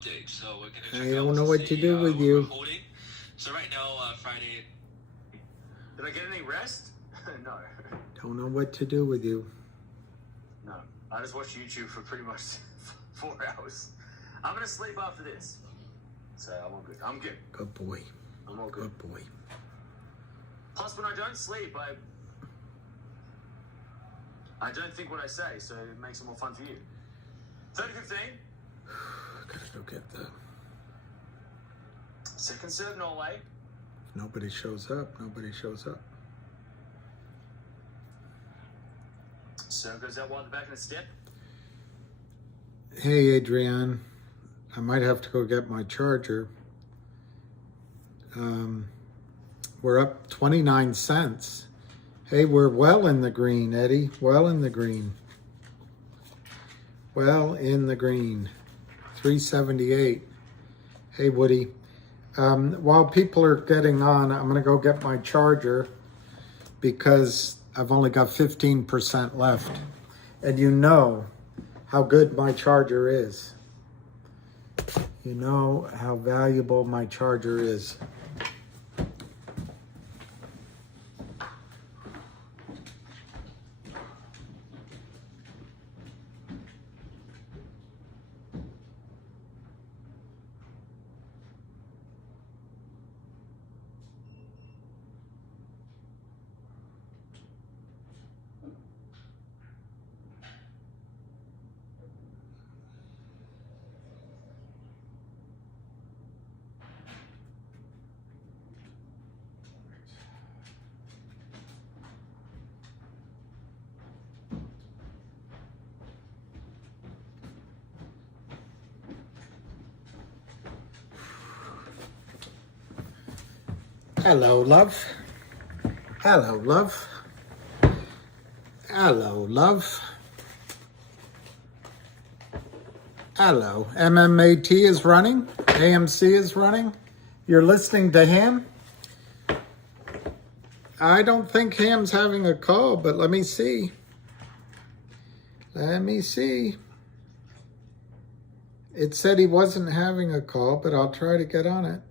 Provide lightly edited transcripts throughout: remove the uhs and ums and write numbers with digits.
So we're gonna check I out don't know what to do with what you. we're holding. So right now, Friday. Did I get any rest? No. Don't know what to do with you. No. I just watched YouTube for pretty much 4 hours. I'm gonna sleep after this. So I'm all good. I'm good. Good boy. I'm all good. Good boy. Plus, when I don't sleep, I don't think what I say, so it makes it more fun for you. 30-15. Gotta go get the... Second serve, Norway. Nobody shows up. Nobody shows up. Serve goes out wide the back in a step. Hey, Adrienne. I might have to go get my charger. We're up 29 cents. Hey, we're well in the green, Eddie. Well in the green. Well in the green. 378. Hey, Woody. While people are getting on, I'm going to go get my charger because I've only got 15% left. And you know how good my charger is. You know how valuable my charger is. Hello, love. Hello, love. Hello, love. Hello. MMAT is running. AMC is running. You're listening to Ham? I don't think Ham's having a call, but let me see. Let me see. It said he wasn't having a call, but I'll try to get on it.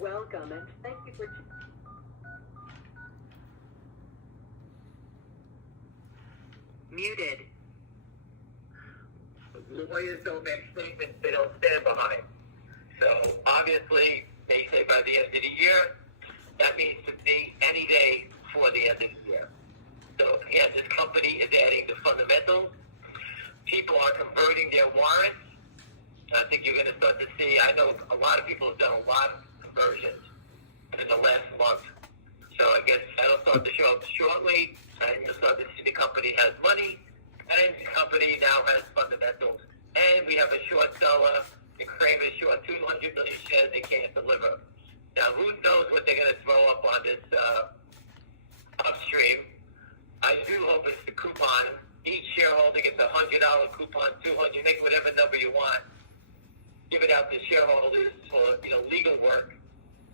Welcome and thank you for muted. Lawyers don't make statements they don't stand behind. So obviously, they say by the end of the year, that means to me any day before the end of the year. So again, this company is adding the fundamentals. People are converting their warrants. I think you're going to start to see, I know a lot of people have done a lot of conversions in the last month. So I guess that'll start to show up shortly, and you'll start to see the company has money, and the company now has fundamentals. And we have a short seller, the Kramer short 200 million shares they can't deliver. Now, who knows what they're going to throw up on this upstream. I do hope it's the coupon. Each shareholder gets a $100 coupon, $200, make whatever number you want. Give it out to shareholders for legal work.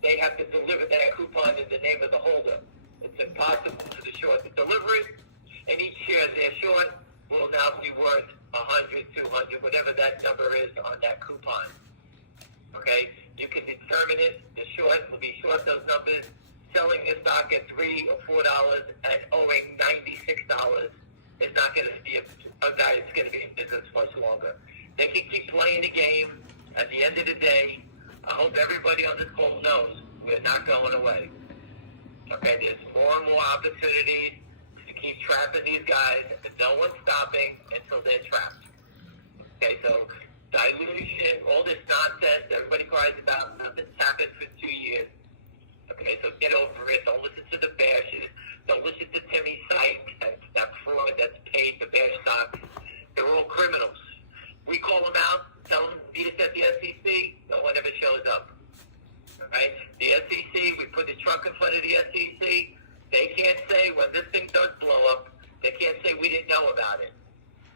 They have to deliver that coupon in the name of the holder. It's impossible for the short to deliver it, and each share they're short will now be worth 100, 200, whatever that number is on that coupon. Okay? You can determine it. The short will be short those numbers, selling the stock at $3 or $4 and owing $96 is not going to be a guy that's going to be in business much longer. They can keep playing the game. At the end of the day, I hope everybody on this call knows we're not going away. Okay, there's more and more opportunities to keep trapping these guys, and no one's stopping until they're trapped. Okay, so dilution, all this nonsense everybody cries about, nothing's happened for 2 years. Okay, so get over it. Don't listen to the bashes. Don't listen to Timmy Sykes, that fraud that's paid to bash stocks. They're all criminals. We call them out, tell them, beat us at the SEC, no one ever shows up. Right? The SEC, we put the truck in front of the SEC. They can't say when this thing does blow up, they can't say we didn't know about it.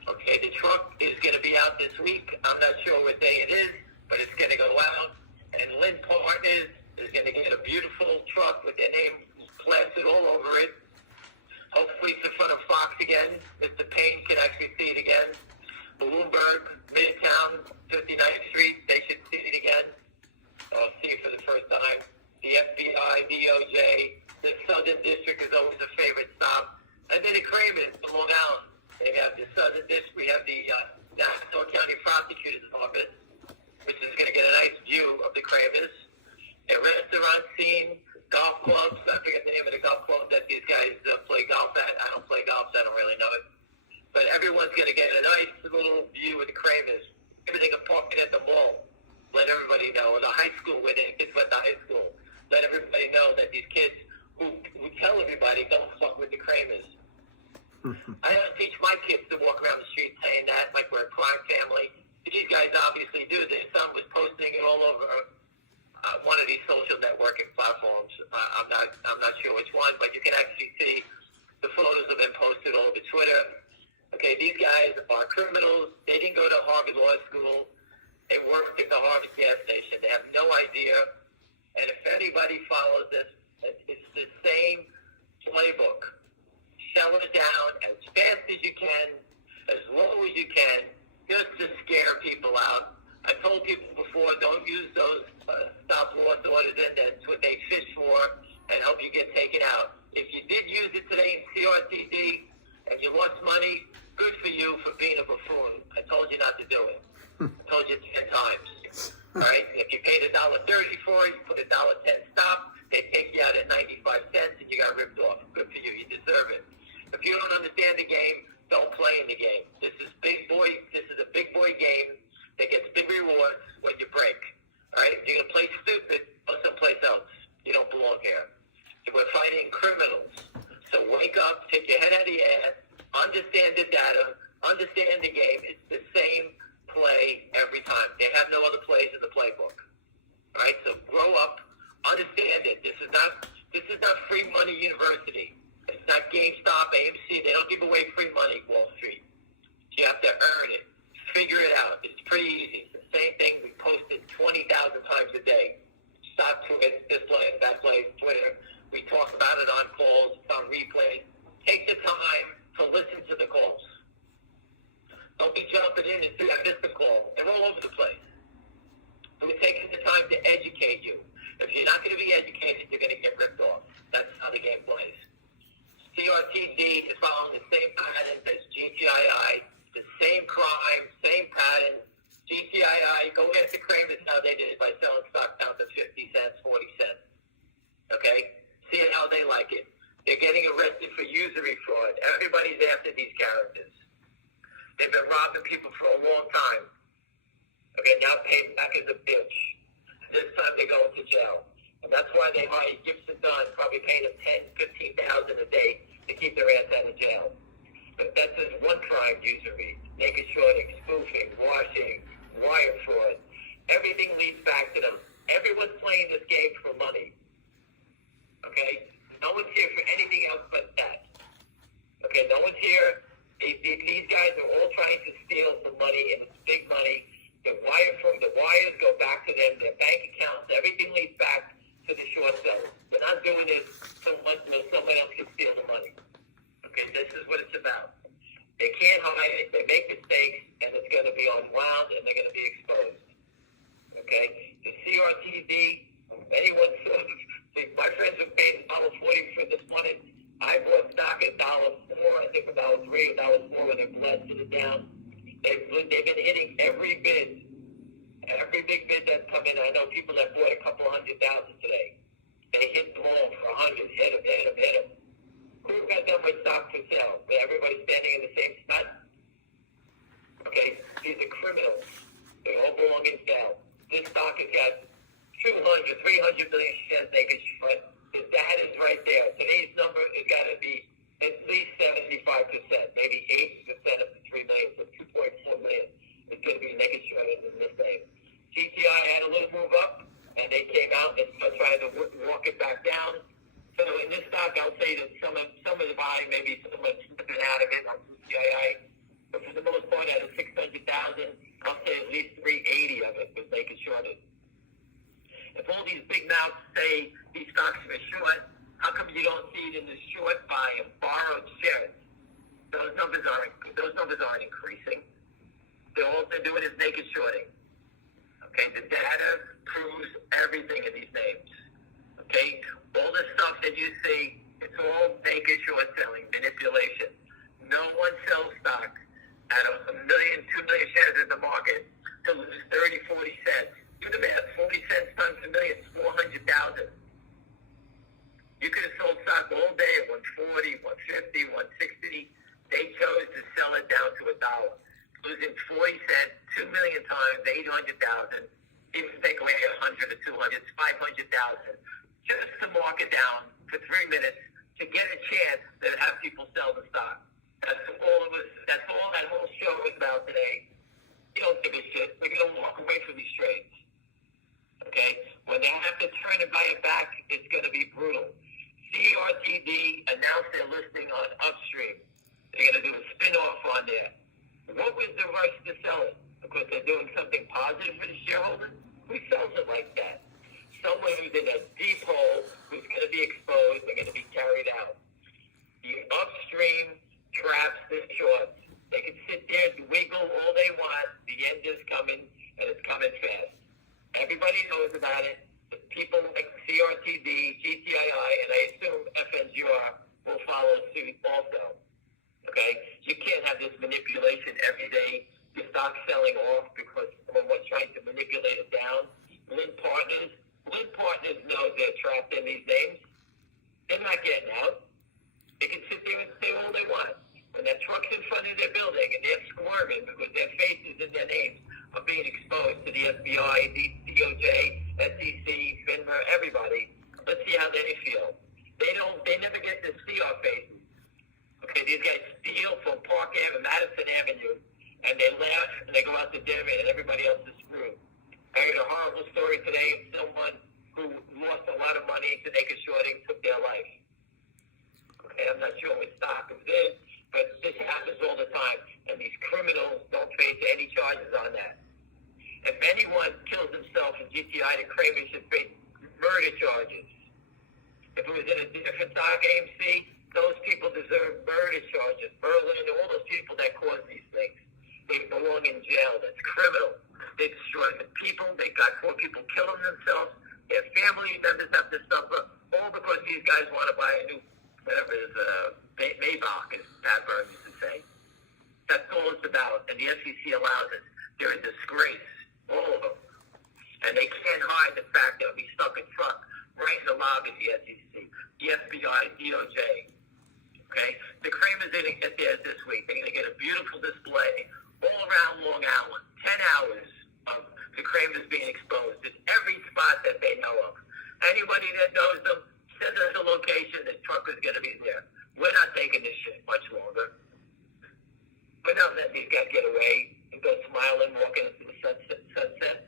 Okay, the truck is going to be out this week. I'm not sure what day it is, but it's going to go out. And Lynn Partners is going to get a beautiful truck with their name plastered all over it. Hopefully it's in front of Fox again. Mr. Payne can actually see it again. Bloomberg, Midtown, 59th Street, they should see it again. I'll see it for the first time. The FBI, DOJ, the Southern District is always a favorite stop. And then the Kramer's, the Long Island. They have the Southern District, we have the Nassau County Prosecutor's Office, which is going to get a nice view of the Kramer's. A restaurant scene, golf clubs. I forget the name of the golf club that these guys play golf at. I don't play golf, so I don't really know it. But everyone's going to get a nice little view of the Kramer's. Maybe they can park it at the mall. Let everybody know. Or the high school, where the kids went to high school. Let everybody know that these kids who tell everybody don't fuck with the Kramer's. I don't teach my kids to walk around the street saying that, like we're a crime family. These guys obviously do. Their son was posting it all over one of these social networking platforms. I'm not sure which one, but you can actually see the photos have been posted all over Twitter. Okay, these guys are criminals. They didn't go to Harvard Law School. They worked at the Harvard gas station. They have no idea. And if anybody follows this, it's the same playbook. Sell it down as fast as you can, as low as you can, just to scare people out. I told people before, don't use those stop-loss orders, and that's what they fish for and help you get taken out. If you did use it today in CRTD and you lost money, good for you for being a buffoon. I told you not to do it. I told you 10 times. All right? If you paid $1.30 for it, you put $1.10 stop, they take you out at 95 cents and you got ripped off. Good for you. You deserve it. If you don't understand the game, don't play in the game. This is a big boy game that gets big rewards when you break. All right? If you're going to play stupid, go someplace else. You don't belong here. We're fighting criminals. So wake up, take your head out of your ass, understand the data, understand the game. It's the same play every time. They have no other plays in the playbook. All right? So grow up, understand it. This is not free money university. It's not GameStop, AMC. They don't give away free money, Wall Street. You have to earn it. Figure it out. It's pretty easy. It's the same thing we posted 20,000 times a day. Stop Twitter, this play, that play, Twitter. We talk about it on calls, on replays. Take the time to listen to the calls. Don't be jumping in and say, I missed the call. They're all over the place. So we're taking the time to educate you. If you're not going to be educated, you're going to get ripped off. That's how the game plays. CRTD is following the same pattern as GTII, the same crime, same pattern. GTII, go after Kramer's how they did it by selling stock down to 50 cents, 40 cents. Okay? See how they like it. They're getting arrested for usury fraud. Everybody's after these characters. They've been robbing people for a long time. Okay, now paying back as a bitch. This time they go into jail. And that's why they hired Gibson Dunn, probably paying them $10,000, $15,000 a day to keep their ass out of jail. But that's just one crime, usury. Naked shorting, spoofing, washing, wire fraud. Everything leads back to them. Everyone's playing this game for money. Okay? No one's here for anything else but that. Okay? No one's here. These guys are all trying to steal some money, and it's big money. The wires go back to them, their bank accounts, everything leads back to the short sellers. We're not doing this so someone else can steal the money. Okay, this is what it's about. They can't hide it. They make mistakes, and it's going to be unwound, and they're going to be exposed. Okay? The CRTD, anyone saw, my friends have paid $1.40 for this morning. I bought stock at $1.04, I think $1.03 or $1.04 when they blasted it down. They've been hitting every bid. Every big bid that's come in. I know people that bought a couple $100,000 today. They hit them all for 100. Hit them. Who's got that much stock for sale? With everybody standing in the same spot? Okay, these are criminals. They all belong in jail. This stock has got 200, 300 million shares they can short. The data is right there. Today's number has got to be at least 75%, maybe 80% of the 3 million, so 2.4 million is going to be naked shorted in this thing. GTI had a little move up, and they came out and tried to walk it back down. So in this stock, I'll say that some of the buying, maybe someone's slipping out of it. Those numbers aren't increasing. All they're doing is naked shorting. Okay, the data proves everything in these names. Okay, all the stuff that you see, it's all naked short selling, manipulation. No one sells stock at 1 million, 2 million shares in the market to lose 30, 40 cents. Do the math, 40 cents times a million is 400,000. You could have sold stock all day at 140, 150, 160. They chose to sell it down to $1. Losing 40 cents, 2 million times, 800,000. Even take away 100 or 200, it's 500,000. Just to mark it down for 3 minutes to get a chance to have people sell the stock. That's all it was. That's all that whole show was about today. You don't give a shit. They're going to walk away from these trades. Okay? When they have to turn and buy it back, it's going to be brutal. CRTD announced their listing on Upstream. They're going to do a spin-off on there. What was the rush to sell it? Because they're doing something positive for the shareholders? Who sells it like that? Someone who's in a deep hole, who's going to be exposed, they're going to be carried out. The Upstream traps the shorts. They can sit there and wiggle all they want. The end is coming, and it's coming fast. Everybody knows about it. The people like CRTD, GTII, and I assume FNGR will follow suit also. Okay? You can't have this manipulation every day. The stock selling off because someone's trying to manipulate it down. Lynn Partners knows they're trapped in these names. They're not getting out. They can sit there and say all they want. When that truck's in front of their building and they're squirming because their faces and their names are being exposed to the FBI, DOJ, SEC, FINRA, everybody, let's see how they feel. They never get to see our faces. Okay, these guys steal from Park Avenue, Madison Avenue, and they laugh and they go out to dinner and everybody else is screwed. I heard a horrible story today of someone who lost a lot of money to naked shorting, took their life. Okay, I'm not sure what stock it is, but this happens all the time, and these criminals don't face any charges on that. If anyone kills himself in GTI, the Kramer should face murder charges. If it was in a different stock, AMC, those people deserve murder charges. Berlin, all those people that cause these things, they belong in jail. That's criminal. They destroy the people. They got 4 people killing themselves. Their family members have to suffer, all because these guys want to buy a new, whatever it is, Maybach, as Pat Burns used to say. That's all it's about. And the SEC allows it. They're a disgrace, all of them. And they can't hide the fact that we stuck a truck right in the lobby of the SEC, the FBI, DOJ. Okay? The Kramers are going to get theirs this week. They're going to get a beautiful display all around Long Island. 10 hours of the Kramers being exposed in every spot that they know of. Anybody that knows them, send us a location. The truck is going to be there. We're not taking this shit much longer. We're not letting these guys get away and go smiling, walking into the sunset.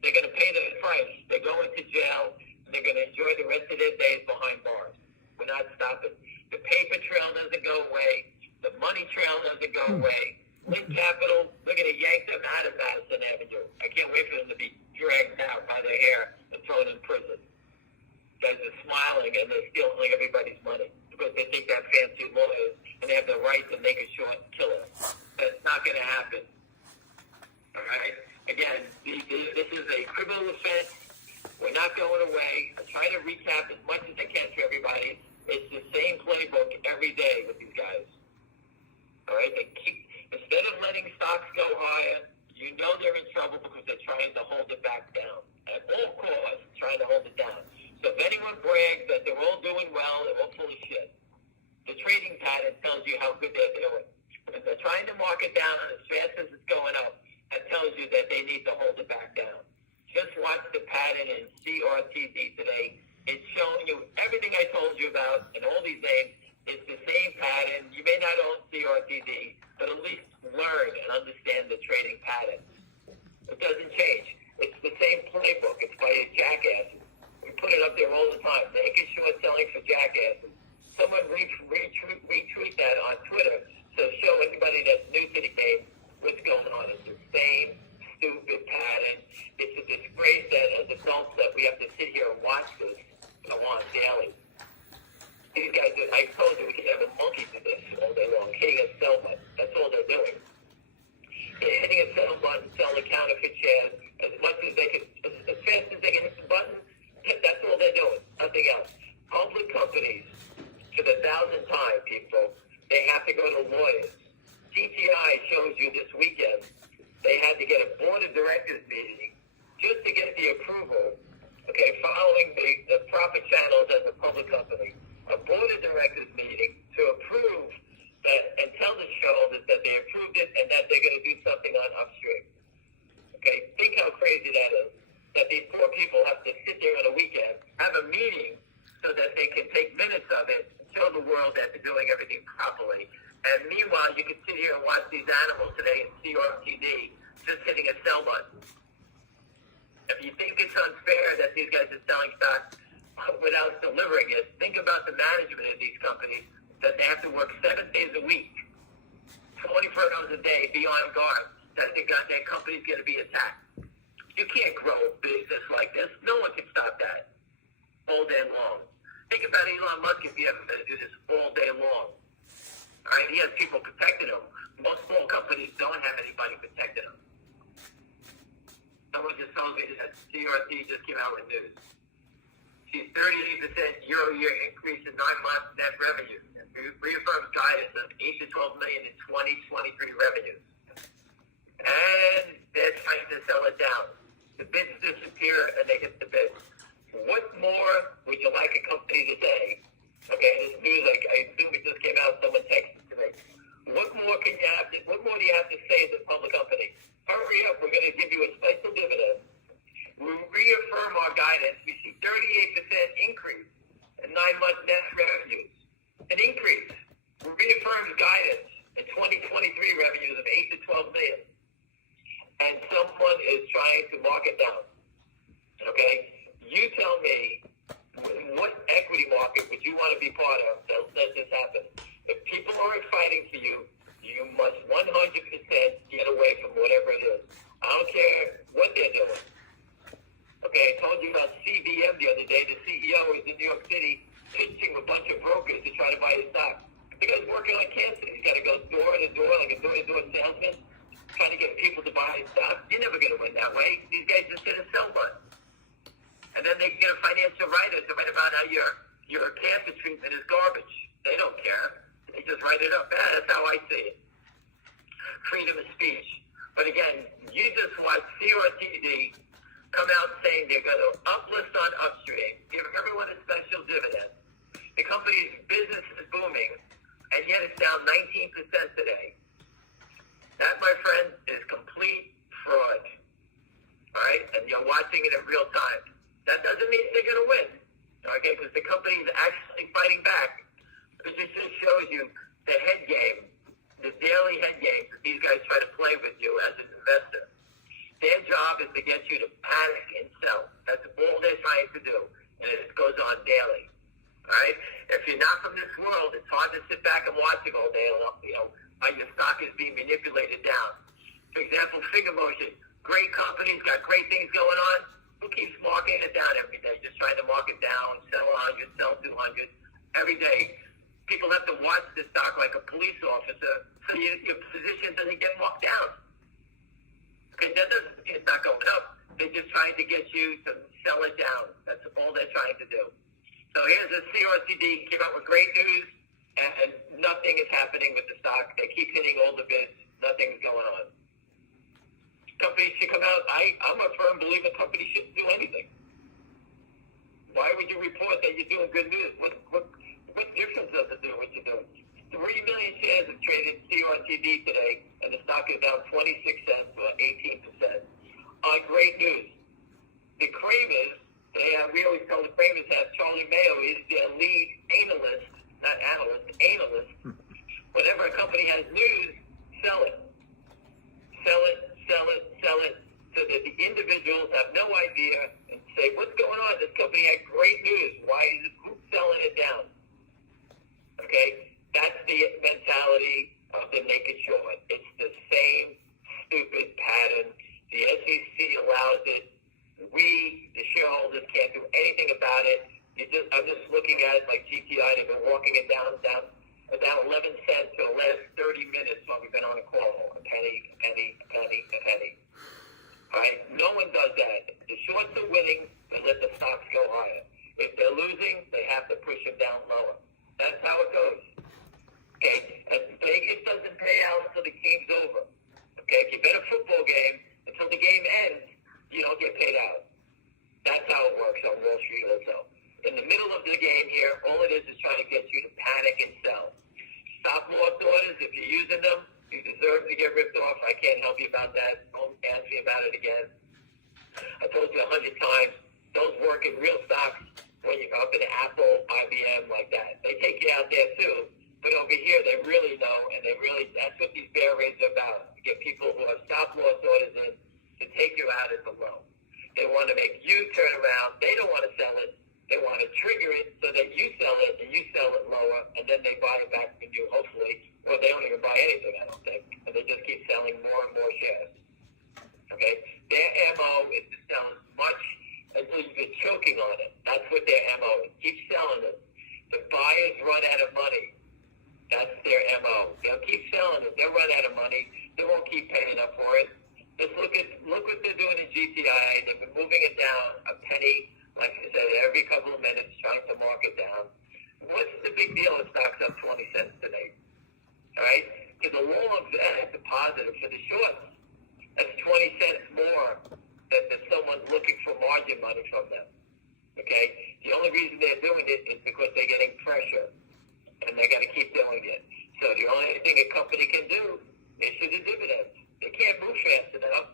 They're going to pay their price. They're going to jail, and they're going to enjoy the rest of their days behind bars. We're not stopping. The paper trail doesn't go away. The money trail doesn't go away. Lynn Capital, we're going to yank them out of Madison Avenue. I can't wait for them to be dragged out by their hair and thrown in prison. Guys are smiling and they're stealing everybody's money because they think they're fancy lawyers and they have the right to make a short and kill us. That's not going to happen. All right? Again, this is a criminal offense. We're not going away. I try to recap as much as I can for everybody. It's the same playbook every day with these guys. All right? Instead of letting stocks go higher, you know they're in trouble because they're trying to hold it back down. At all costs, trying to hold it down. So if anyone brags that they're all doing well, they're all full of shit. The trading pattern tells you how good they're doing. If they're trying to mark it down as fast as it's going up, that tells you that they need to hold it back down. Just watch the pattern in CRTD today. It's showing you everything I told you about in all these names. It's the same pattern. You may not own CRTD, but at least learn and understand the trading patterns. It doesn't change. It's the same playbook. It's by jackasses. We put it up there all the time. Naked short selling for jackasses. Someone retweet that on Twitter to show anybody that's new to the game what's going on. It's the same stupid pattern. It's a disgrace that as adults that we have to sit here and watch this go on daily. These guys, I told you we could have a monkey do this all day long. Can't even sell much. That's all they're you this weekend, they had to get a board of directors meeting just to get the approval, okay, following the proper channels as a public company, a board of directors meeting to approve and tell the shareholders that they approved it and that they're going to do something on upstream. Okay, think how crazy that is. That these poor people have to sit there on a weekend, have a meeting so that they can take minutes of it, show the world that they're doing everything properly. And meanwhile, you can sit here and watch these animals today and see on TV just hitting a sell button. If you think it's unfair that these guys are selling stock without delivering it, think about the management of these companies, that they have to work 7 days a week, 24 hours a day, be on guard, that their company's going to be attacked. You can't grow a business like this. No one can stop that all day long. Think about Elon Musk if he ever going to do this all day long. All right, he has people protecting him. Most small companies don't have anybody protecting them. Someone just told me that CRT just came out with news. She's 38% year-over-year increase in 9 months net revenue. And reaffirms guidance of 8 to 12 million in 2023 revenues. And they're trying to sell it down. The bids disappear and they hit the bids. What more would you like a company to say? Okay, this news, I assume it just came out, someone texted to me. What more do you have to say as a public company? Hurry up, we're going to give you a special dividend. We reaffirm our guidance. We see 38% increase in 9 months net revenues. An increase. We reaffirm guidance in 2023 revenues of 8 to 12 million. And someone is trying to mark it down. Okay? You tell me, what equity market would you want to be part of that let this happen? If people aren't fighting for you, you must 100% get away from whatever it is. I don't care what they're doing. Okay, I told you about CBM the other day. The CEO is in New York City pitching a bunch of brokers to try to buy his stock. The guy's working on cancer. He's got to go door to door, like a door-to-door salesman, trying to get people to buy his stock. You're never going to win that way. These guys just hit a sell button. And then they get a financial writer to write about how your cancer treatment is garbage. They don't care. They just write it up. That's how I see it. Freedom of speech. But again, you just watch CRTD come out saying they're going to uplist on upstream, give everyone a special dividend. The company's business is booming, and yet it's down 19% today. That, my friend, is complete fraud. All right? And you're watching it in real time. That doesn't mean they're going to win. Okay? Because the company's actually fighting back. It just shows you the head game, the daily head game that these guys try to play with you as an investor. Their job is to get you to panic and sell. That's all they're trying to do. And it goes on daily. All right? If you're not from this world, it's hard to sit back and watch it all day long, how your stock is being manipulated down. For example, Finger Motion. Great companies, got great things going on. Who keeps marking it down every day? Just trying to mark it down, sell 100, sell 200. Every day, people have to watch the stock like a police officer so your position doesn't get marked down. Because that doesn't mean it's not going up. They're just trying to get you to sell it down. That's all they're trying to do. So here's the CRTD, came out with great news, and nothing is happening with the stock. They keep hitting all the bids. Nothing's going on. Companies should come out. I'm a firm believer companies shouldn't do anything. Why would you report that you're doing good news? What difference does it do what you're doing? 3 million shares have traded CRTD today, and the stock is down 26 cents or 18%. On great news. The Kramers, we always tell the Kramers have Charlie Mayo is their lead analyst, not analyst, analyst. Whenever a company has news, sell it. Sell it, sell it, sell it, so that the individuals have no idea and say, what's going on? This company had great news. Why is it who's selling it down? Okay? That's the mentality of the naked short. It's the same stupid pattern. The SEC allows it. We, the shareholders, can't do anything about it. I'm just looking at it like GTI. They've been walking it down 11 cents for the last 30 minutes while we've been on a call. A penny, a penny, a penny, a penny. All right? No one does that. The shorts are winning. They let the stocks go higher. If they're losing, they have to push them down lower. That's how it goes. Okay? As Vegas doesn't pay out for the games You deserve to get ripped off. I can't help you about that. Don't ask me about it again. I told you 100 times, those work in real stocks when you're up in Apple, IBM, like that. They take you out there too. But over here, they really know, and that's what these bear raids are about. To get people who have stop loss orders in to take you out at the low. They want to make you turn around. They don't want to sell it. They want to trigger it so that you sell it, and you sell it lower, and then they buy it back from you, hopefully. Well, they don't even buy anything, I don't think. And they just keep selling more and more shares. Okay? Their MO is to sell as much until you're choking on it. That's what their MO is. Keep selling it. The buyers run out of money. That's their MO. They'll keep selling it. They'll run out of money. They won't keep paying up for it. Just look what they're doing in GTI. They've been moving it down a penny, like I said, every couple of minutes, trying to mark it down. What's the big deal? It stocks up 20 cents today. All right? To the long, that's a positive. For the shorts, that's 20 cents more than someone looking for margin money from them. Okay? The only reason they're doing it is because they're getting pressure, and they got to keep doing it. So the only thing a company can do is issue the dividends. They can't move fast enough.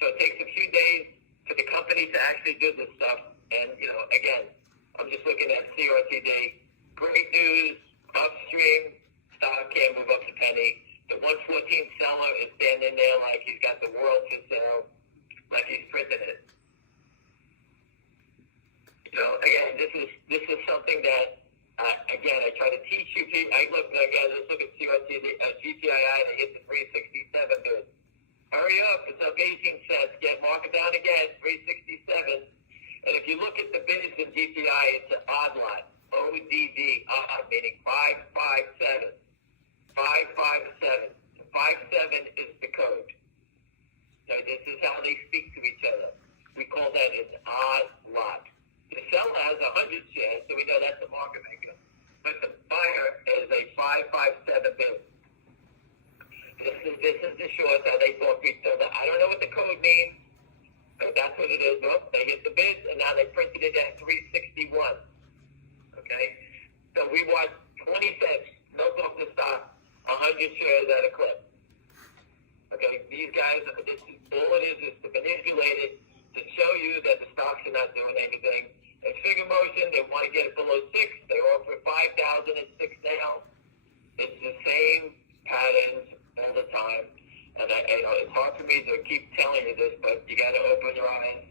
So it takes a few days for the company to actually do this stuff. And, again, I'm just looking at CRTD. Great news, upstream, stock can't move up a penny. The 114 seller is standing there like he's got the world for sale, like he's printing it. Again, this is something that, again, I try to teach you. Let's look at GTII to hit the 367 bid. Hurry up, it's up 18 cents. Mark it down again, 367. And if you look at the bids in GTI, it's an odd lot. ODD, meaning 557. 557. 57 is the code. So this is how they speak to each other. We call that an odd lot. The seller has 100 shares, so we know that's a market maker. But the buyer is a 557 bid. This is the short how they talk to each other. I don't know what the code means, but that's what it is. Look, they hit the bids, and now they printed it at 361. Okay? So we want 20 cents, no off the stock, 100 shares at a clip. Okay? These guys, all it is to manipulate it, to show you that the stocks are not doing anything. In figure motion, they want to get it below 6. They offer 5,000 at 6 now. It's the same patterns all the time. And it's hard for me to keep telling you this, but you got to open your eyes.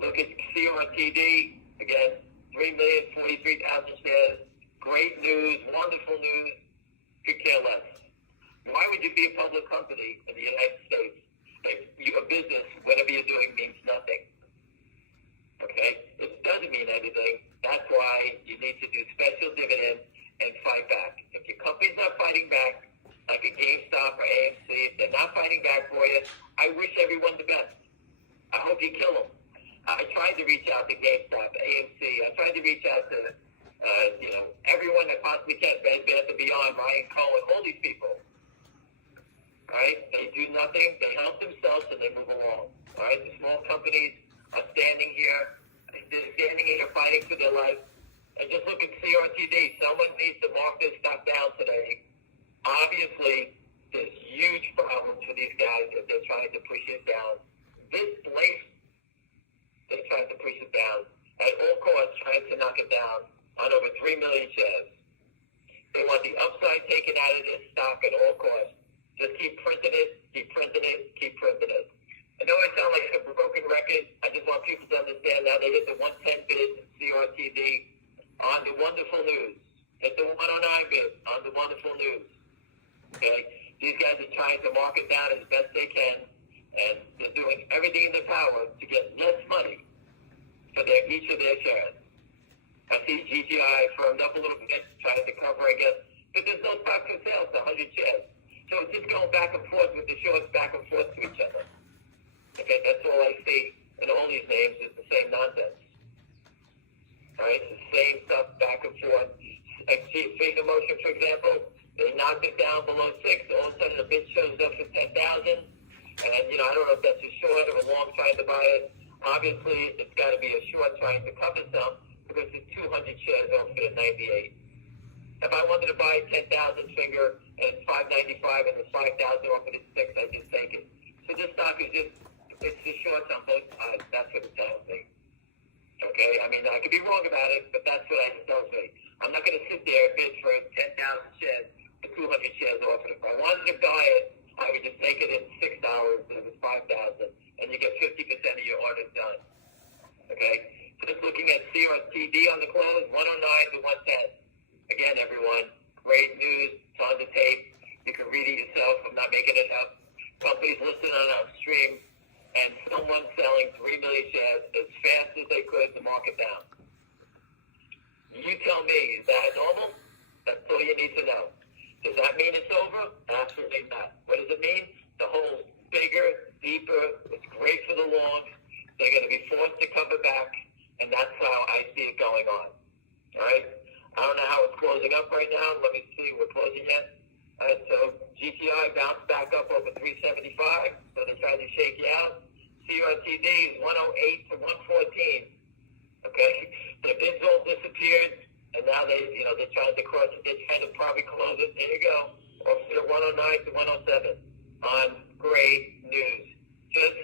Look at CRTD. Again, 3,043,000 shares. Great news, wonderful news. Could care less. Why would you be a public company in the United States if your business, whatever you're doing, means nothing? Okay? It doesn't mean anything. That's why you need to do special dividends and fight back. If your company's not fighting back, like a GameStop or AMC, if they're not fighting back for you, I wish everyone the best. I hope you kill them. I tried to reach out to GameStop, AMC. I tried to reach out to, everyone that possibly can, Bed Bath & Beyond, Ryan Cohen, all these people. Right? They do nothing. They help themselves and they move along. All right? The small companies are standing here. They're standing here fighting for their life. And just look at CRTD. Someone needs to mark this stock down today. Obviously, there's huge problems for these guys if they're trying to push it down. This place, they're trying to push it down. At all costs, trying to knock it down on over 3 million shares. They want the upside taken out of this stock at all costs. Just keep printing it, keep printing it, keep printing it. I know I sound like a broken record. I just want people to understand now they hit the 110 bid in CRTD on the wonderful news. Hit the 109 bid on the wonderful news. Okay? These guys are trying to mark it down as best they can, and they're doing everything in their power to get less money for each of their shares. I see GTI firmed up a little bit, trying to cover, I guess, but there's no stock for sale. It's 100 shares. So it's just going back and forth with the shorts back and forth to each other. Okay, that's all I see in all these names is the same nonsense. All right, it's the same stuff back and forth. I see Figure Motion, for example, they knocked it down below 6. All of a sudden, the bid shows up for 10,000. And, I don't know if that's a short or a long trying to buy it. Obviously, it's got to be a short trying to cover some because it's 200 shares off for the 98. If I wanted to buy 10,000 figure, and it's $5.95 and it's 5,000 off and it's 6, I just take it. So this stock is just, it's the shorts on both sides. That's what it tells me. Okay, I mean, I could be wrong about it, but that's what it tells me. I'm not going to sit there and bid for 10,000 shares for 200 shares off it. If I wanted to buy it, I would just take it at $6 and it's 5,000, and you get 50% of your order done. Okay, so just looking at CRTD on the close, 109 to 110. Again, everyone, great news. It's on the tape. You can read it yourself. I'm not making it up. Companies listed on our stream, and someone selling 3 million shares as fast as they could to market down. You tell me, is that normal? That's all you need to know. Does that mean it's over? Absolutely not. What does it mean? The hole's bigger, deeper, it's great for the longs. They're going to be forced to cover back, and that's how I see it going on. All right? I don't know how it's closing up right now. Let me see. We're closing yet. All right, so GTI bounced back up over 375, so they tried to shake you out. CRTD is 108 to 114. Okay, the bids all disappeared, and now they're trying to cross it. They're trying to probably close it. There you go. Offset 109 to 107 on great news. Just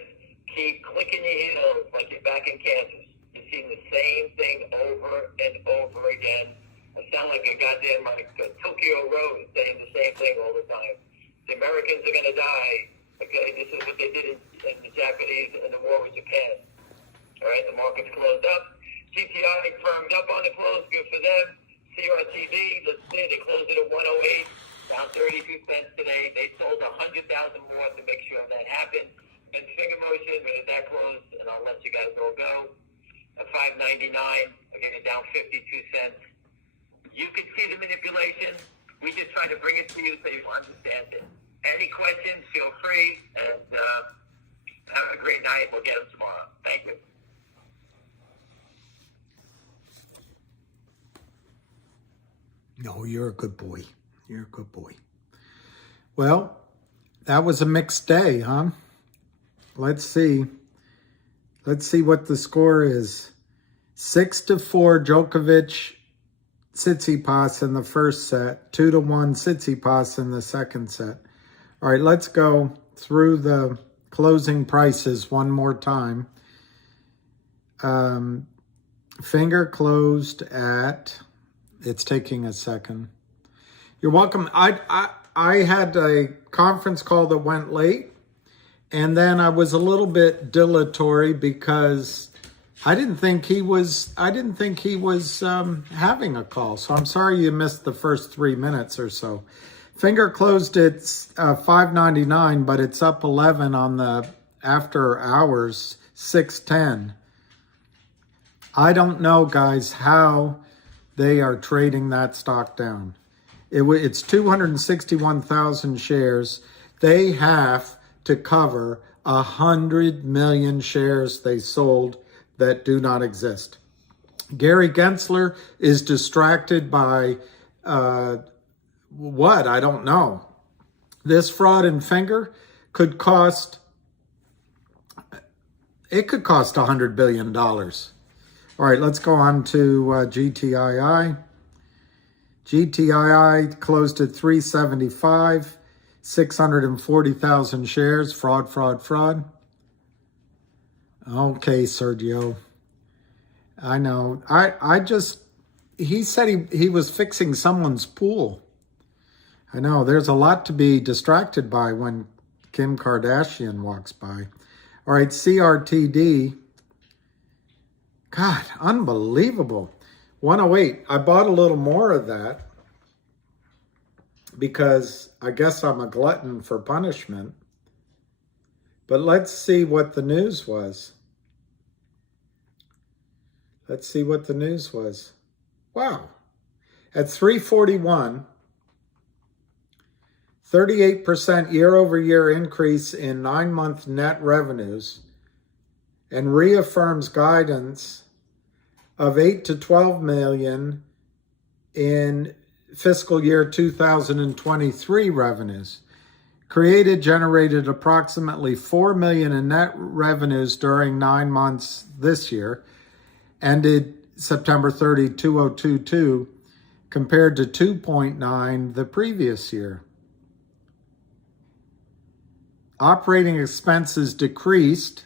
keep clicking your heels like you're back in Kansas. You're seeing the same thing over and over again. I sound like a goddamn Tokyo Road saying the same thing all the time. The Americans are going to die. Okay, this is what they did in the Japanese in the war with Japan. All right, the market's closed up. GTI firmed up on the close. Good for them. CRTD, let's see, they closed it at 108, down 32 cents today. They sold 100,000 more to make sure that happened. And finger motion, but at that close, and I'll let you guys all go. At 5.99, again, down 52 cents. You can see the manipulation. We just try to bring it to you so you understand it. Any questions, feel free, and have a great night. We'll get them tomorrow. Thank you. No, you're a good boy. You're a good boy. Well, that was a mixed day, huh? Let's see. Let's see what the score is. 6-4 Djokovic Tsitsipas in the first set. 2-1 Tsitsipas in the second set. All right, let's go through the closing prices one more time. Finger closed at... It's taking a second. You're welcome. I had a conference call that went late, and then I was a little bit dilatory because I didn't think he was having a call. So I'm sorry you missed the first 3 minutes or so. Finger closed at $5.99, but it's up 11 on the after hours 6:10. I don't know, guys, how they are trading that stock down. It's 261,000 shares. They have to cover 100 million shares they sold that do not exist. Gary Gensler is distracted by what? I don't know. This fraud in Finger could cost $100 billion. All right, let's go on to GTII. GTII closed at 375, 640,000 shares. Fraud, fraud, fraud. Okay, Sergio. I know. He said he was fixing someone's pool. I know. There's a lot to be distracted by when Kim Kardashian walks by. All right, CRTD. God, unbelievable. 108. I bought a little more of that because I guess I'm a glutton for punishment. But let's see what the news was. Let's see what the news was. Wow. At 341, 38% year-over-year increase in 9-month net revenues, and reaffirms guidance of 8 to 12 million in fiscal year 2023 revenues. Generated approximately 4 million in net revenues during 9 months this year, ended September 30, 2022, compared to 2.9 the previous year. Operating expenses decreased.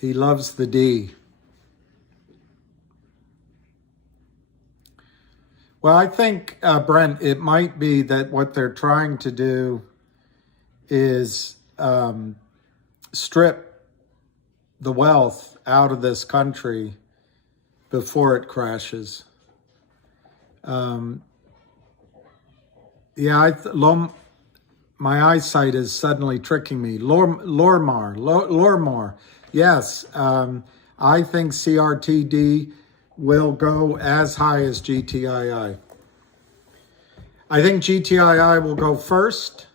He loves the D. Well, I think, Brent, it might be that what they're trying to do is strip the wealth out of this country before it crashes. Yeah, my eyesight is suddenly tricking me. Lormar. Yes, I think CRTD will go as high as GTII. I think GTII will go first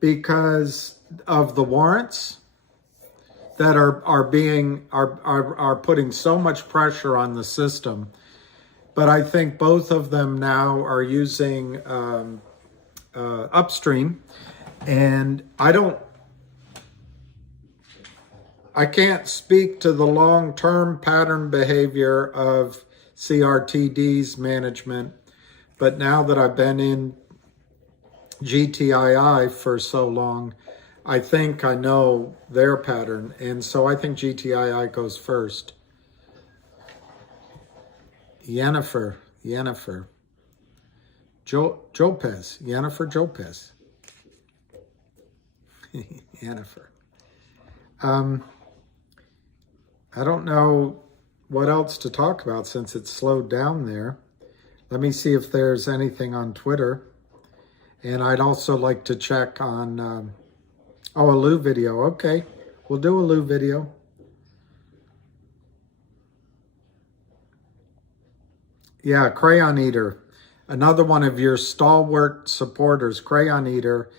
because of the warrants that are putting so much pressure on the system. But I think both of them now are using upstream, and I can't speak to the long-term pattern behavior of CRTD's management, but now that I've been in GTII for so long, I think I know their pattern, and so I think GTII goes first. Yennefer. Jopez. Yennefer Jopez. Yennefer. I don't know what else to talk about since it's slowed down there. Let me see if there's anything on Twitter. And I'd also like to check on, a Lou video. Okay, we'll do a Lou video. Yeah, Crayon Eater. Another one of your stalwart supporters, Crayon Eater,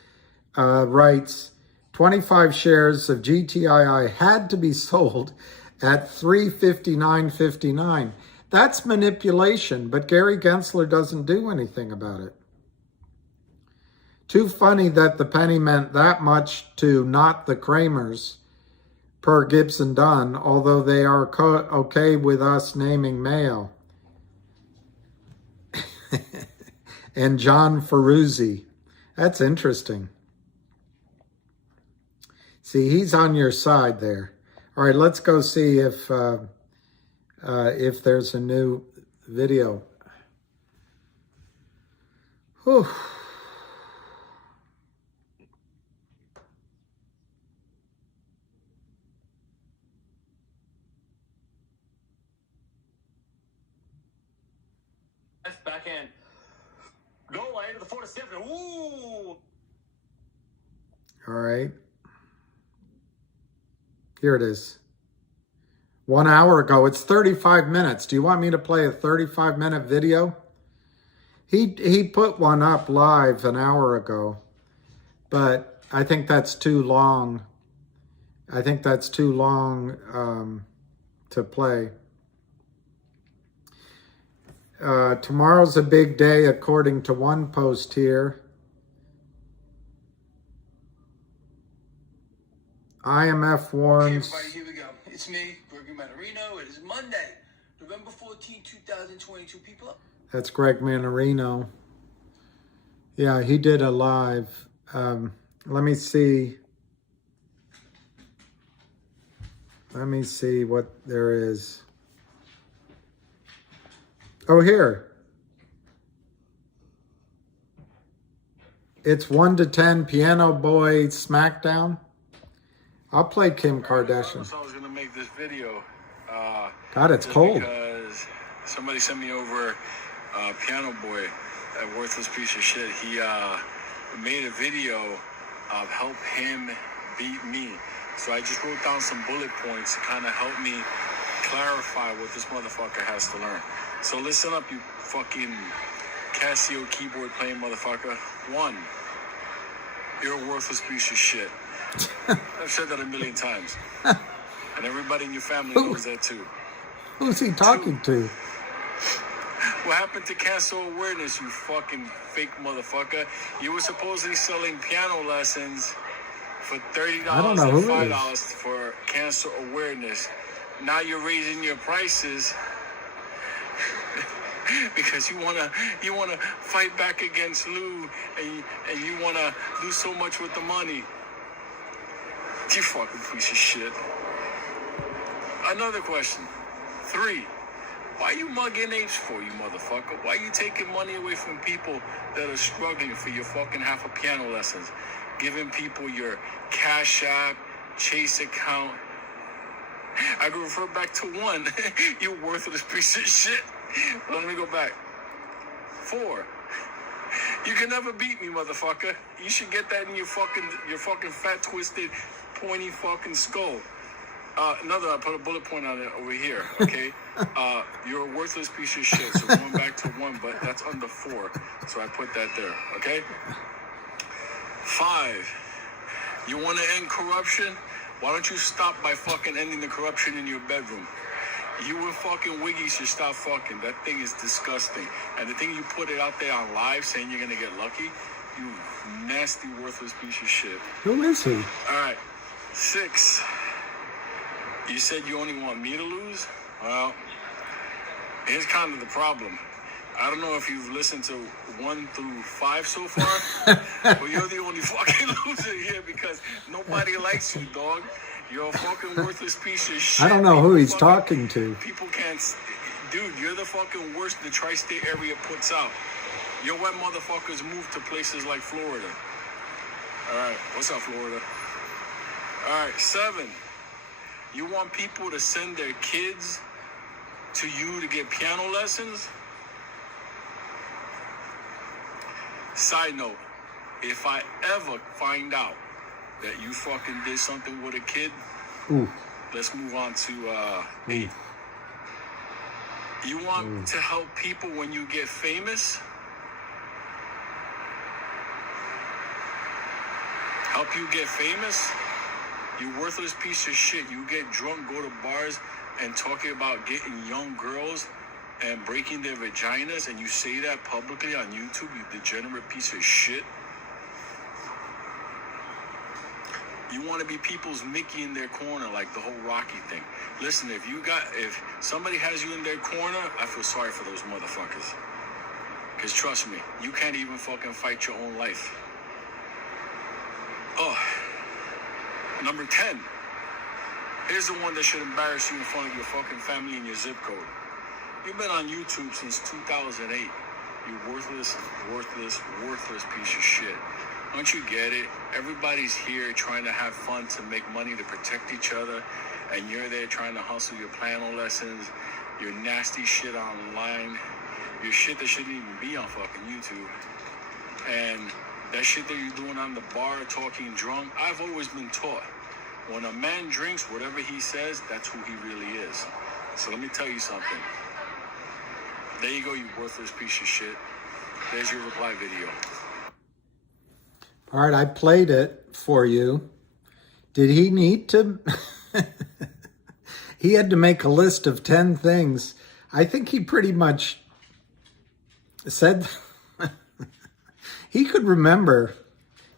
writes, 25 shares of GTII had to be sold at $359.59. That's manipulation, but Gary Gensler doesn't do anything about it. Too funny that the penny meant that much to not the Kramers, per Gibson Dunn, although they are okay with us naming Mayo. And John Ferruzzi. That's interesting. See, he's on your side there. All right, let's go see if there's a new video. Whew. Backhand. Goal line to the 4-7. Ooh. All right. Here it is. 1 hour ago. It's 35 minutes. Do you want me to play a 35-minute video? He put one up live an hour ago, but I think that's too long. I think that's too long to play. Tomorrow's a big day, according to one post here. IMF warns. Hey everybody, here we go. It's me, Gregory Manarino. It is Monday, November 14, 2022. People up. That's Greg Manarino. Yeah, he did a live. Let me see. Let me see what there is. Oh, here. It's 1 to 10 Piano Boy Smackdown. I'll play Kim Kardashian. I was going to make this video. God, it's cold. Because somebody sent me over Piano Boy, that worthless piece of shit. He made a video of help him beat me. So I just wrote down some bullet points to kind of help me clarify what this motherfucker has to learn. So listen up, you fucking Casio keyboard playing motherfucker. 1, you're a worthless piece of shit. I've said that a million times. And everybody in your family knows that too. Who's he talking to? What happened to cancel awareness, you fucking fake motherfucker? You were supposedly selling piano lessons for $30 and $5 for cancel awareness. Now you're raising your prices because you wanna fight back against Lou, and you wanna do so much with the money. You fucking piece of shit. Another question. 3. Why you mugging apes for, you motherfucker? Why you taking money away from people that are struggling for your fucking half a piano lessons? Giving people your Cash App, Chase account. I can refer back to 1. You worthless piece of shit. Let me go back. 4. You can never beat me, motherfucker. You should get that in your fucking fat, twisted, pointy fucking skull. I put a bullet point on it over here, okay? You're a worthless piece of shit, so going back to 1, but that's under 4, so I put that there, okay? 5, you want to end corruption? Why don't you stop by fucking ending the corruption in your bedroom? You and fucking Wiggy should stop fucking. That thing is disgusting. And the thing you put it out there on live saying you're gonna get lucky, you nasty, worthless piece of shit. Who is he? All right, 6. You said you only want me to lose? Well, here's kind of the problem. I don't know if you've listened to 1 through 5 so far, but you're the only fucking loser here because nobody likes you, dog. You're a fucking worthless piece of shit. I don't know who he's talking to. People can't... Dude, you're the fucking worst the tri-state area puts out. Your wet motherfuckers move to places like Florida. All right, what's up, Florida? All right, 7. You want people to send their kids to you to get piano lessons? Side note, if I ever find out that you fucking did something with a kid, let's move on to 8. You want to help people when you get famous? Help you get famous? You worthless piece of shit. You get drunk, go to bars, and talking about getting young girls and breaking their vaginas, and you say that publicly on YouTube, you degenerate piece of shit. You want to be people's Mickey in their corner, like the whole Rocky thing. Listen, if somebody has you in their corner, I feel sorry for those motherfuckers. Because trust me, you can't even fucking fight your own life. Oh, number 10. Here's the one that should embarrass you in front of your fucking family and your zip code. You've been on YouTube since 2008. You worthless piece of shit. Don't you get it? Everybody's here trying to have fun, to make money, to protect each other, and you're there trying to hustle your piano lessons, your nasty shit online, your shit that shouldn't even be on fucking YouTube, and that shit that you're doing on the bar, talking drunk. I've always been taught, when a man drinks, whatever he says, that's who he really is. So let me tell you something. There you go, you worthless piece of shit. There's your reply video. All right, I played it for you. Did he need to? He had to make a list of 10 things. I think he pretty much said he could remember.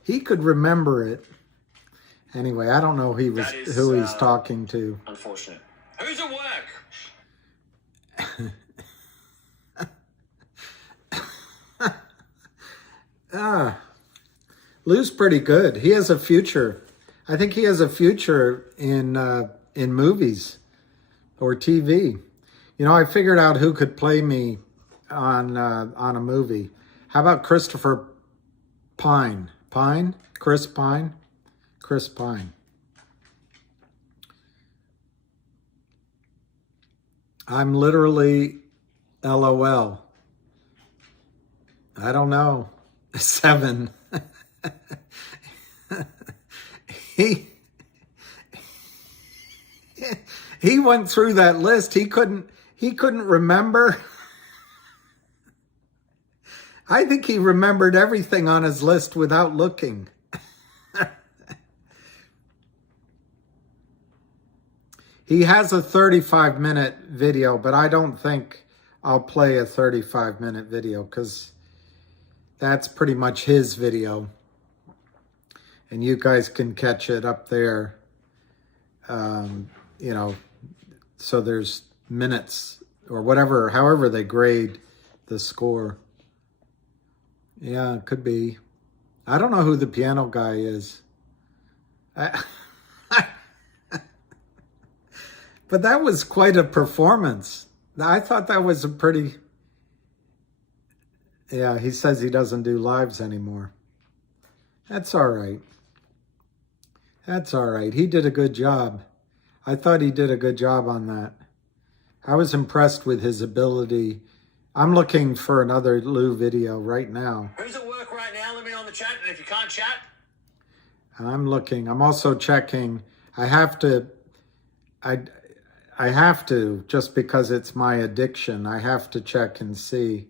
He could remember it. Anyway, I don't know who he's talking to. Unfortunate. Who's at work? Lou's pretty good. He has a future. I think he has a future in movies or TV. You know, I figured out who could play me on a movie. How about Christopher Pine? Chris Pine. I'm literally LOL. I don't know. 7. He went through that list. He couldn't remember. I think he remembered everything on his list without looking. He has a 35-minute video, but I don't think I'll play a 35-minute video because that's pretty much his video. And you guys can catch it up there. You know, so there's minutes or whatever, however they grade the score. Yeah, it could be. I don't know who the piano guy is. But that was quite a performance. I thought that was a pretty... Yeah, he says he doesn't do lives anymore. That's all right. That's all right. He did a good job. I thought he did a good job on that. I was impressed with his ability. I'm looking for another Lou video right now. Who's at work right now? Let me know in the chat. And if you can't chat, I'm looking. I'm also checking. I have to, just because it's my addiction, I have to check and see.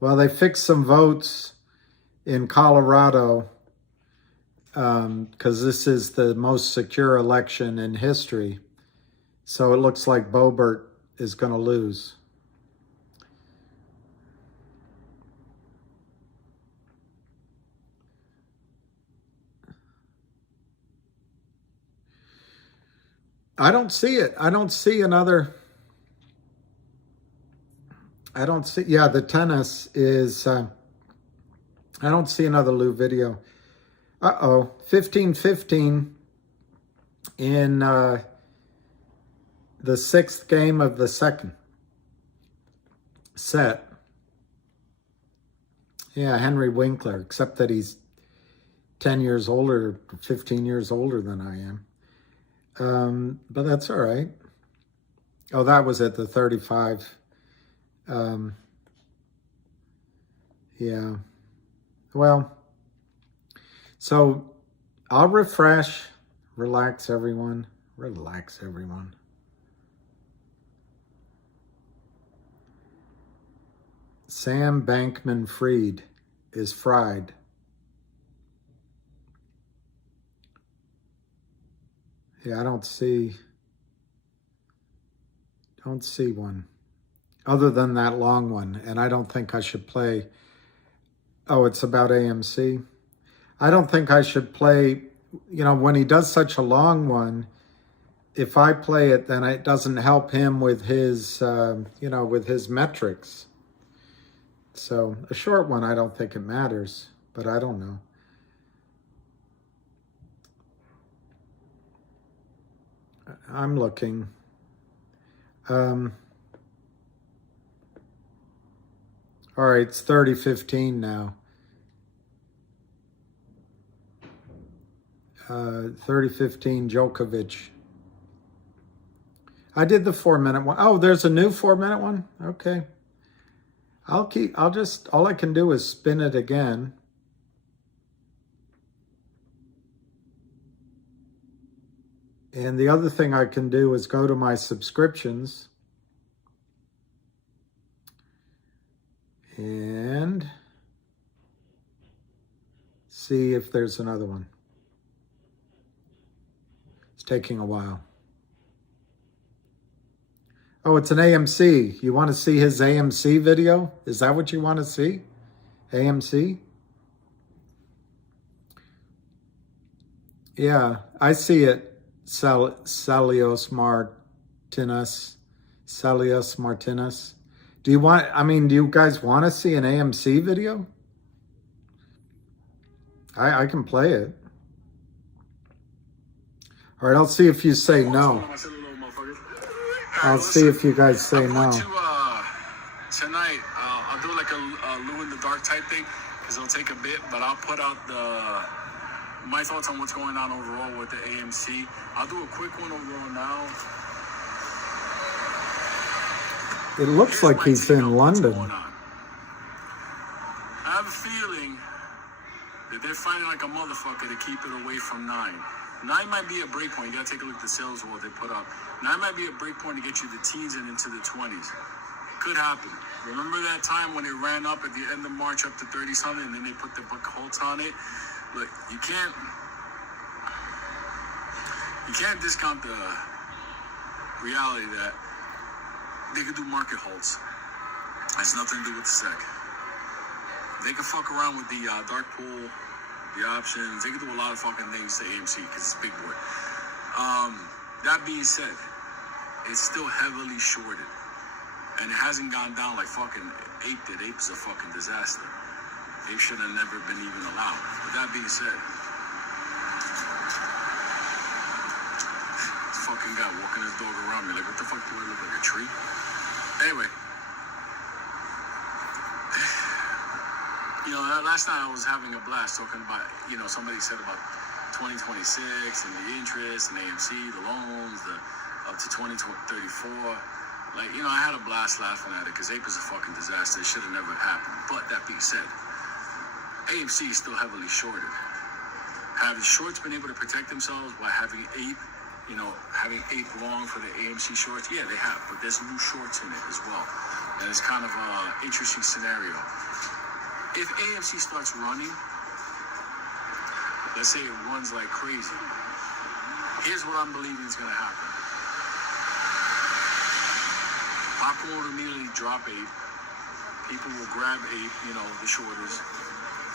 Well, they fixed some votes in Colorado because this is the most secure election in history. So it looks like Boebert is going to lose. I don't see it. I don't see another... I don't see... Yeah, the tennis is... I don't see another Lou video. Uh-oh. 15-15 in the 6th game of the second set. Yeah, Henry Winkler, except that he's 10 years older, 15 years older than I am. But that's all right. Oh, that was at the 35. Yeah. Well, so I'll refresh. Relax, everyone. Relax, everyone. Sam Bankman-Fried is fried. Yeah, I don't see one other than that long one. And I don't think I should play. Oh, it's about AMC. I don't think I should play, you know, when he does such a long one, if I play it, then it doesn't help him with his, you know, with his metrics. So a short one, I don't think it matters, but I don't know. I'm looking. All right, it's 30-15 now. 30-15 Djokovic. I did the 4-minute one. Oh, there's a new 4-minute one? Okay. all I can do is spin it again. And the other thing I can do is go to my subscriptions and see if there's another one. It's taking a while. Oh, it's an AMC. You want to see his AMC video? Is that what you want to see? AMC? Yeah, I see it. Salios Martinez. Do you guys want to see an AMC video? I can play it. All right, I'll see if you say no. I'll see if you guys say no. Tonight, I'll do like a Lou in the Dark type thing, because it'll take a bit, but I'll put out my thoughts on what's going on overall with the AMC. I'll do a quick one overall now. It looks like he's in London. I have a feeling that they're fighting like a motherfucker to keep it away from 9. 9 might be a break point. You gotta take a look at the sales wall they put up. 9 might be a break point to get you the teens and into the 20s. Could happen. Remember that time when it ran up at the end of March up to 30-something, and then they put the Colts on it? Look, you can't discount the reality that they could do market holds. Has nothing to do with the SEC. They can fuck around with the dark pool, the options. They can do a lot of fucking things to AMC because it's big boy. That being said, it's still heavily shorted. And it hasn't gone down like fucking Ape did. Ape is a fucking disaster. Ape should have never been even allowed. But that being said, this fucking guy walking his dog around me like, what the fuck do I look like, a tree? Anyway. You know, last night I was having a blast talking about, you know, somebody said about 2026 and the interest and AMC, the loans, the up to 2034. Like, you know, I had a blast laughing at it because Ape is a fucking disaster. It should have never happened. But that being said, AMC is still heavily shorted. Have the shorts been able to protect themselves by having Ape, you know, having Ape long for the AMC shorts? Yeah, they have, but there's new shorts in it as well. And it's kind of an interesting scenario. If AMC starts running, let's say it runs like crazy, here's what I'm believing is going to happen. Popcorn will immediately drop Ape. People will grab Ape, you know, the shorters.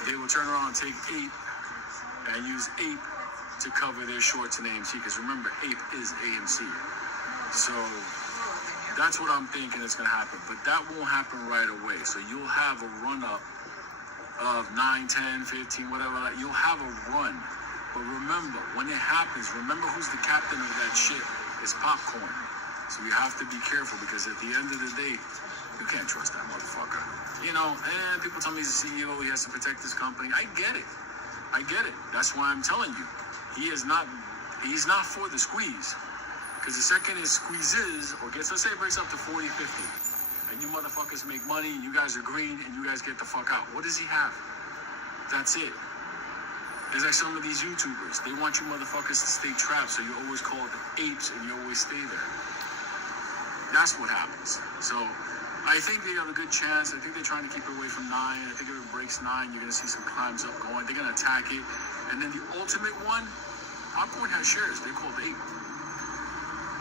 They will turn around and take Ape and use Ape to cover their shorts in AMC. Because remember, Ape is AMC. So that's what I'm thinking is going to happen. But that won't happen right away. So you'll have a run-up of 9, 10, 15, whatever. You'll have a run. But remember, when it happens, remember who's the captain of that ship. It's popcorn. So you have to be careful because at the end of the day, you can't trust that motherfucker. You know, and people tell me he's a CEO, he has to protect his company. I get it. I get it. That's why I'm telling you. He's not for the squeeze. Because the second it squeezes or gets, let's say it breaks up to 40, 50, and you motherfuckers make money, and you guys are green, and you guys get the fuck out. What does he have? That's it. It's like some of these YouTubers. They want you motherfuckers to stay trapped, so you always call it apes, and you always stay there. That's what happens. So I think they have a good chance. I think they're trying to keep it away from 9. I think if it breaks 9, you're going to see some climbs up going. They're going to attack it. And then the ultimate one, Popcorn has shares. They're called Ape.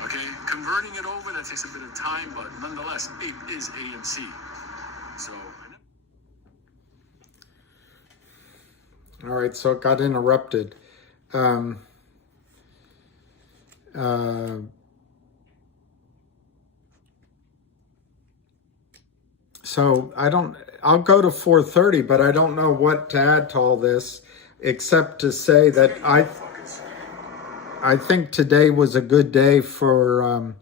Okay? Converting it over, that takes a bit of time, but nonetheless, Ape is AMC. So... All right, so it got interrupted. So I'll go to 4:30, but I don't know what to add to all this, except to say that I think today was a good day for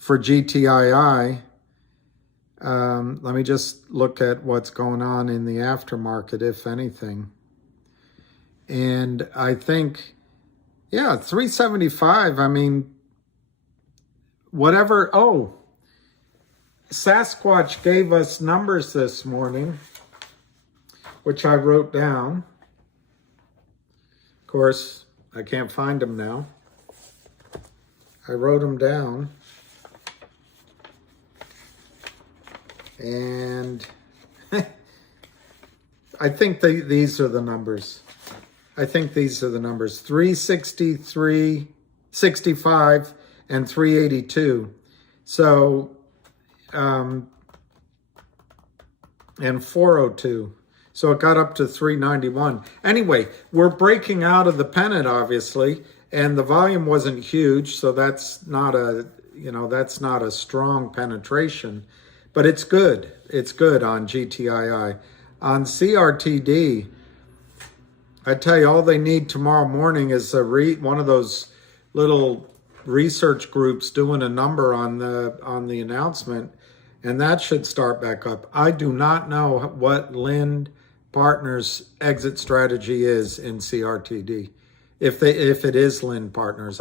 GTII. Let me just look at what's going on in the aftermarket, if anything. And I think, yeah, 375, I mean, whatever. Oh, Sasquatch gave us numbers this morning, which I wrote down. Of course, I can't find them now. I wrote them down. And I think these are the numbers. I think these are the numbers. 363, 65, and 382. So, and 402. So it got up to 391. Anyway, we're breaking out of the pennant, obviously, and the volume wasn't huge, so that's not a, that's not a strong penetration, but it's good. It's good on GTII. On CRTD, I tell you, all they need tomorrow morning is one of those little research groups doing a number on the announcement, and that should start back up. I do not know what Lind Partners' exit strategy is in CRTD. If it is Lind Partners,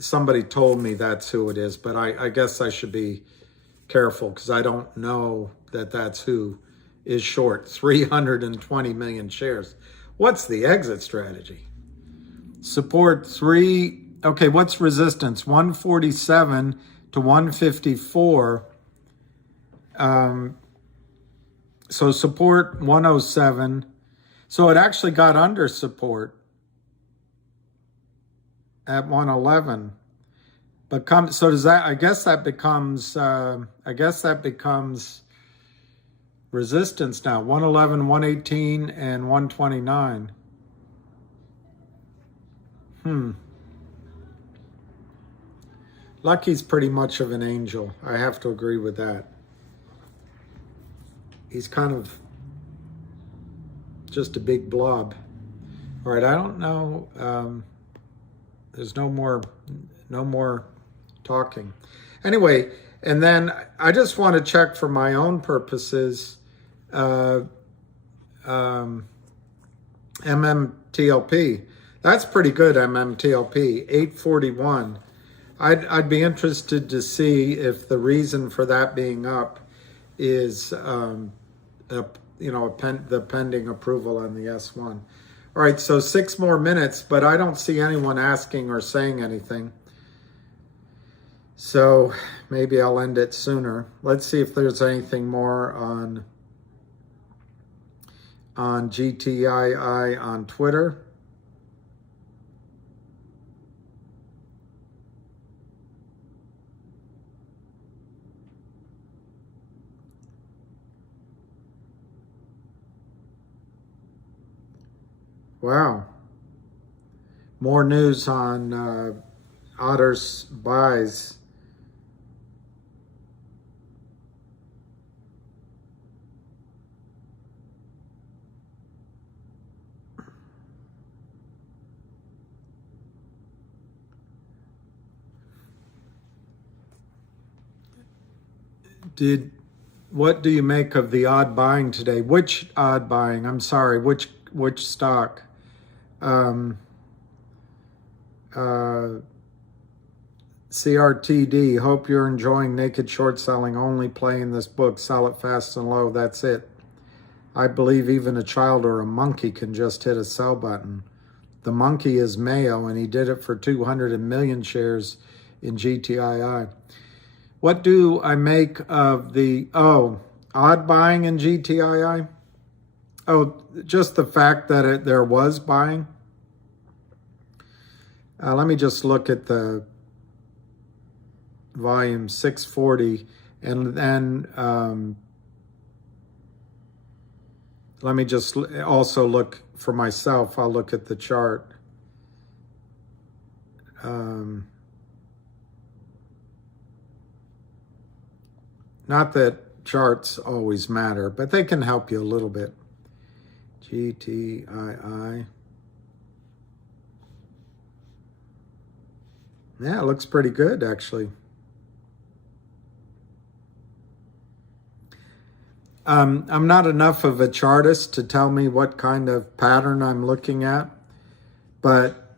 somebody told me that's who it is, but I guess I should be careful because I don't know that that's who is short 320 million shares. What's the exit strategy? Support 3. Okay, what's resistance? 147 to 154. So support 107. So it actually got under support at 111. But so does that? I guess that becomes resistance now, 111, 118, and 129. Lucky's pretty much of an angel. I have to agree with that. He's kind of just a big blob. All right, I don't know. There's no more talking. Anyway, and then I just want to check for my own purposes. MMTLP. That's pretty good, MMTLP, 841. I'd be interested to see if the reason for that being up is the pending approval on the S1. All right, so 6 more minutes, but I don't see anyone asking or saying anything. So maybe I'll end it sooner. Let's see if there's anything more on GTII on Twitter. Wow. More news on Otter's buys. What do you make of the odd buying today? Which odd buying? I'm sorry, which stock? CRTD, hope you're enjoying naked short selling, only play in this book, sell it fast and low, that's it. I believe even a child or a monkey can just hit a sell button. The monkey is Mayo, and he did it for 200 million shares in GTII. What do I make of the, odd buying in GTII? Oh, just the fact that there was buying. Let me just look at the volume 640, and then let me just also look for myself. I'll look at the chart. Not that charts always matter, but they can help you a little bit. GTII. Yeah, it looks pretty good, actually. I'm not enough of a chartist to tell me what kind of pattern I'm looking at, but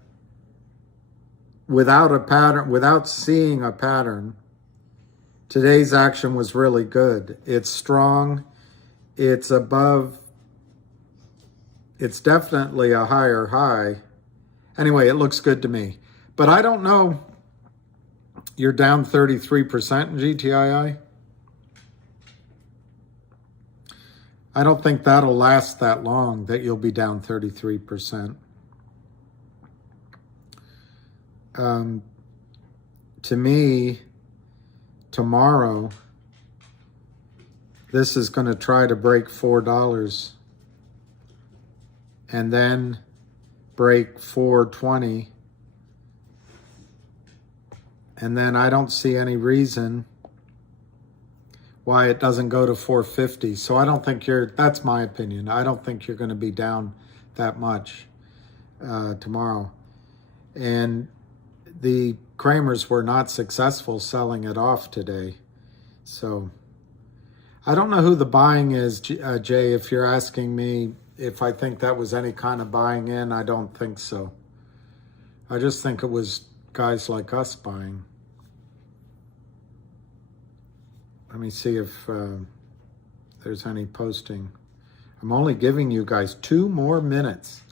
without seeing a pattern, today's action was really good. It's strong. It's above. It's definitely a higher high. Anyway, it looks good to me. But I don't know. You're down 33% in GTII. I don't think that'll last that long, that you'll be down 33%. To me, tomorrow, this is going to try to break $4 and then break $4.20. And then I don't see any reason why it doesn't go to $4.50. So I don't think that's my opinion. I don't think you're going to be down that much tomorrow. And the Kramers were not successful selling it off today. So I don't know who the buying is, Jay. If you're asking me if I think that was any kind of buying in, I don't think so. I just think it was guys like us buying. Let me see if there's any posting. I'm only giving you guys 2 more minutes.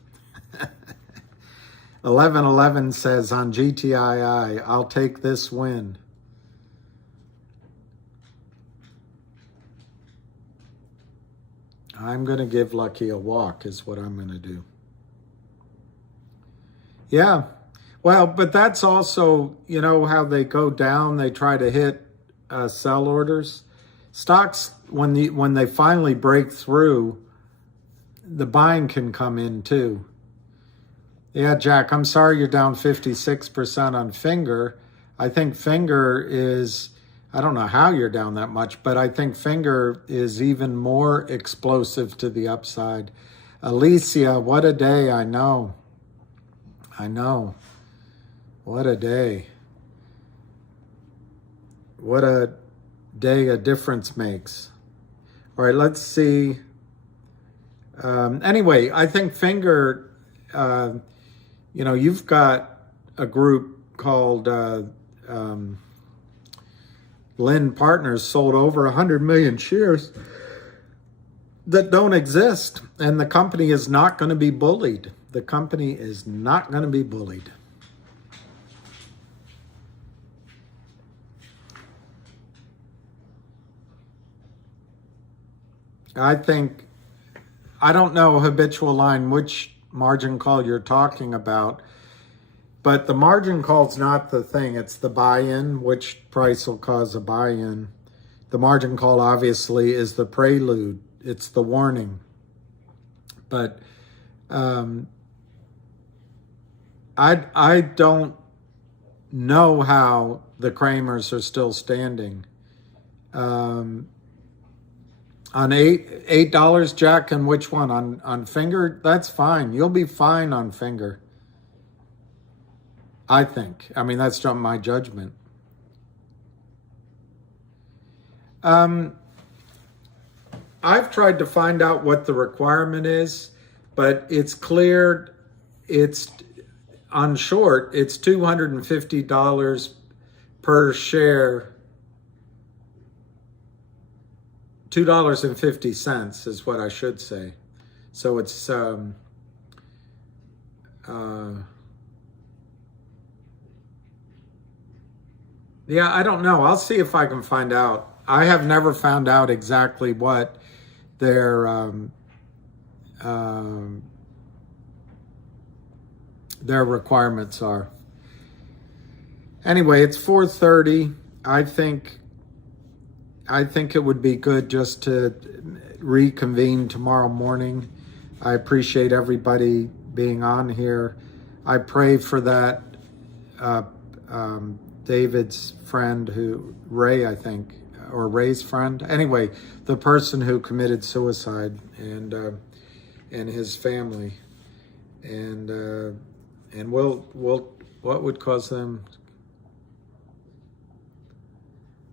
1111 says on GTII, I'll take this win. I'm going to give Lucky a walk is what I'm going to do. Yeah. Well, but that's also, how they go down, they try to hit sell orders. Stocks, when they finally break through, the buying can come in too. Yeah, Jack, I'm sorry you're down 56% on Finger. I think Finger is, I don't know how you're down that much, but I think Finger is even more explosive to the upside. Alicia, what a day. I know. What a day. What a day a difference makes. All right, let's see. Anyway, I think Finger, you've got a group called Lynn Partners sold over 100 million shares that don't exist. And the company is not going to be bullied. The company is not going to be bullied. I don't know, habitual line, which margin call you're talking about, but the margin call's not the thing. It's the buy-in, which price will cause a buy-in. The margin call obviously is the prelude. It's the warning. But I don't know how the Kramers are still standing. On $8, Jack, and which one? On Finger? That's fine. You'll be fine on Finger. I think. I mean, that's not my judgment. I've tried to find out what the requirement is, but it's clear it's on short, it's $250 per share. $2.50 is what I should say. So it's yeah, I don't know. I'll see if I can find out. I have never found out exactly what their requirements are. Anyway, it's 4:30. I think it would be good just to reconvene tomorrow morning. I appreciate everybody being on here. I pray for that David's friend, Ray, I think, or Ray's friend. Anyway, the person who committed suicide and his family. And we'll what would cause them?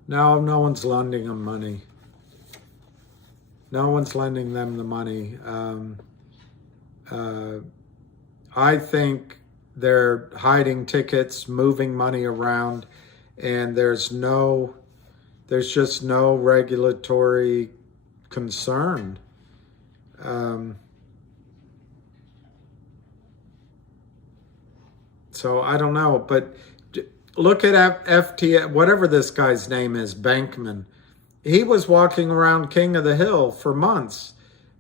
No one's lending them money. No one's lending them the money. I think they're hiding tickets, moving money around, and there's just no regulatory concern. So I don't know, but look at FTX, whatever this guy's name is, Bankman. He was walking around King of the Hill for months,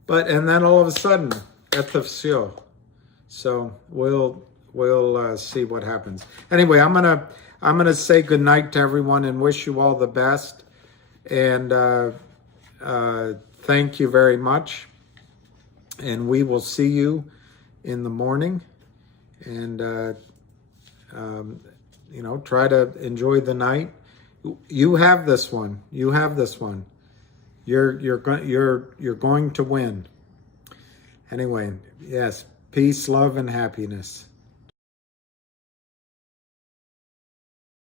and then all of a sudden, FTX. So we'll see what happens. Anyway, I'm gonna say goodnight to everyone and wish you all the best. And thank you very much. And we will see you in the morning. And try to enjoy the night. You have this one. You're going to win. Anyway, yes, peace, love, and happiness.